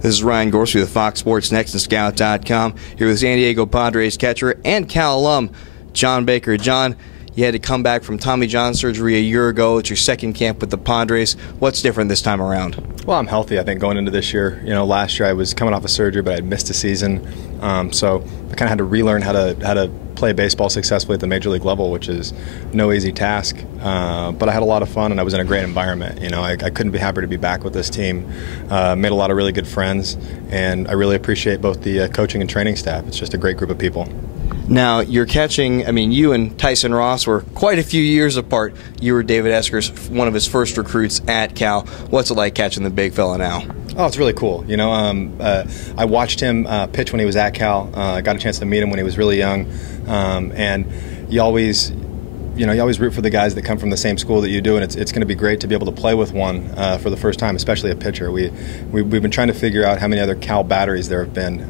This is Ryan Gorsey with Fox Sports Next and Scout.com here with San Diego Padres catcher and Cal alum John Baker. John, you had to come back from Tommy John surgery a year ago. It's your second camp with the Padres. What's different this time around? Well, I'm healthy, I think, going into this year. You know, last year I was coming off a surgery, but I'd missed a season. So I kind of had to relearn how to play baseball successfully at the major league level, which is no easy task. But I had a lot of fun, and I was in a great environment. You know, I couldn't be happier to be back with this team. Made a lot of really good friends, and I really appreciate both the coaching and training staff. It's just a great group of people. Now, you're catching, I mean, you and Tyson Ross were quite a few years apart. You were David Esker's, one of his first recruits at Cal. What's it like catching the big fella now? Oh, it's really cool. You know, I watched him pitch when he was at Cal. I got a chance to meet him when he was really young. And you always root for the guys that come from the same school that you do, and it's going to be great to be able to play with one for the first time, especially a pitcher. We've been trying to figure out how many other Cal batteries there have been,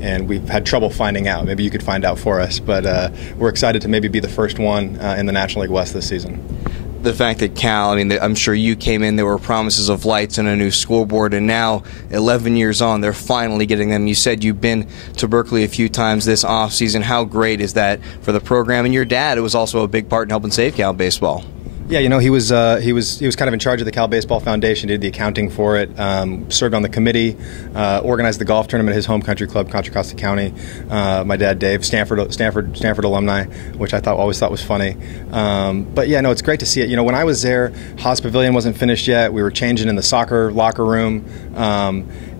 and we've had trouble finding out. Maybe you could find out for us, but we're excited to maybe be the first one in the National League West this season. The fact that Cal, I mean, I'm sure you came in, there were promises of lights and a new scoreboard, and now, 11 years on, they're finally getting them. You said you've been to Berkeley a few times this offseason. How great is that for the program? And your dad, it was also a big part in helping save Cal baseball. Yeah, you know, he was kind of in charge of the Cal Baseball Foundation, did the accounting for it, served on the committee, organized the golf tournament at his home country club, Contra Costa County. My dad, Dave, Stanford alumni, which I always thought was funny. But yeah, no, it's great to see it. You know, when I was there, Haas Pavilion wasn't finished yet. We were changing in the soccer locker room.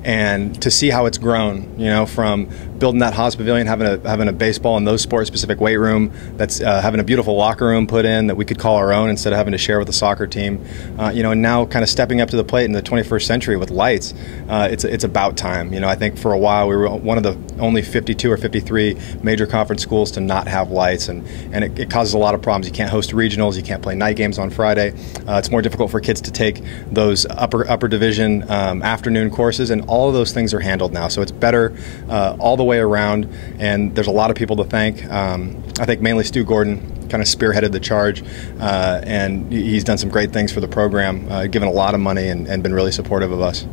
And to see how it's grown, you know, from building that Haas Pavilion, having a baseball and those sport-specific weight room, that's having a beautiful locker room put in that we could call our own instead of having to share with the soccer team, you know, and now kind of stepping up to the plate in the 21st century with lights, it's about time. You know, I think for a while we were one of the only 52 or 53 major conference schools to not have lights, and it causes a lot of problems. You can't host regionals, you can't play night games on Friday. It's more difficult for kids to take those upper division afternoon courses, and all of those things are handled now. So it's better all the way around, and there's a lot of people to thank. I think mainly Stu Gordon kind of spearheaded the charge, and he's done some great things for the program, given a lot of money and been really supportive of us.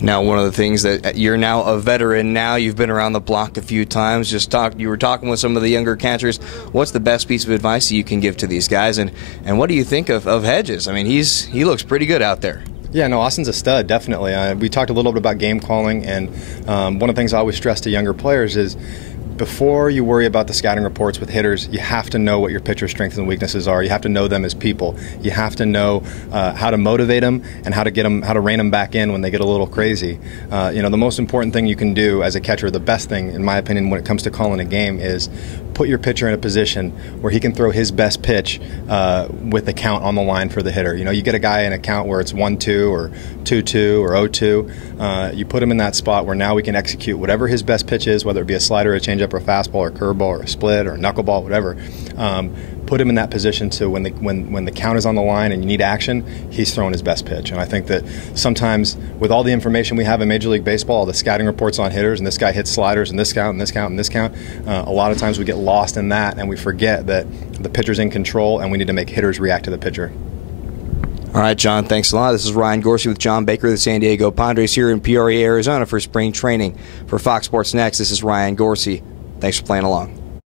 Now, one of the things that you're now a veteran now, you've been around the block a few times, you were talking with some of the younger catchers. What's the best piece of advice that you can give to these guys, and what do you think of Hedges? I mean, he looks pretty good out there. Yeah, no, Austin's a stud, definitely. We talked a little bit about game calling, and one of the things I always stress to younger players is before you worry about the scouting reports with hitters, you have to know what your pitcher's strengths and weaknesses are. You have to know them as people. You have to know how to motivate them and how to rein them back in when they get a little crazy. You know, the most important thing you can do as a catcher, the best thing, in my opinion, when it comes to calling a game is put your pitcher in a position where he can throw his best pitch with the count on the line for the hitter. You know, you get a guy in a count where it's 1-2 or 2-2 or 0-2. You put him in that spot where now we can execute whatever his best pitch is, whether it be a slider, a changeup, or a fastball, or a curveball, or a split, or a knuckleball, whatever. Put him in that position to when the count is on the line and you need action, he's throwing his best pitch. And I think that sometimes with all the information we have in Major League Baseball, the scouting reports on hitters, and this guy hits sliders, and this count, and this count, and this count, a lot of times we get lost in that and we forget that the pitcher's in control and we need to make hitters react to the pitcher. All right, John, thanks a lot. This is Ryan Gorsey with John Baker of the San Diego Padres here in Peoria, Arizona for spring training. For Fox Sports Next, this is Ryan Gorsey. Thanks for playing along.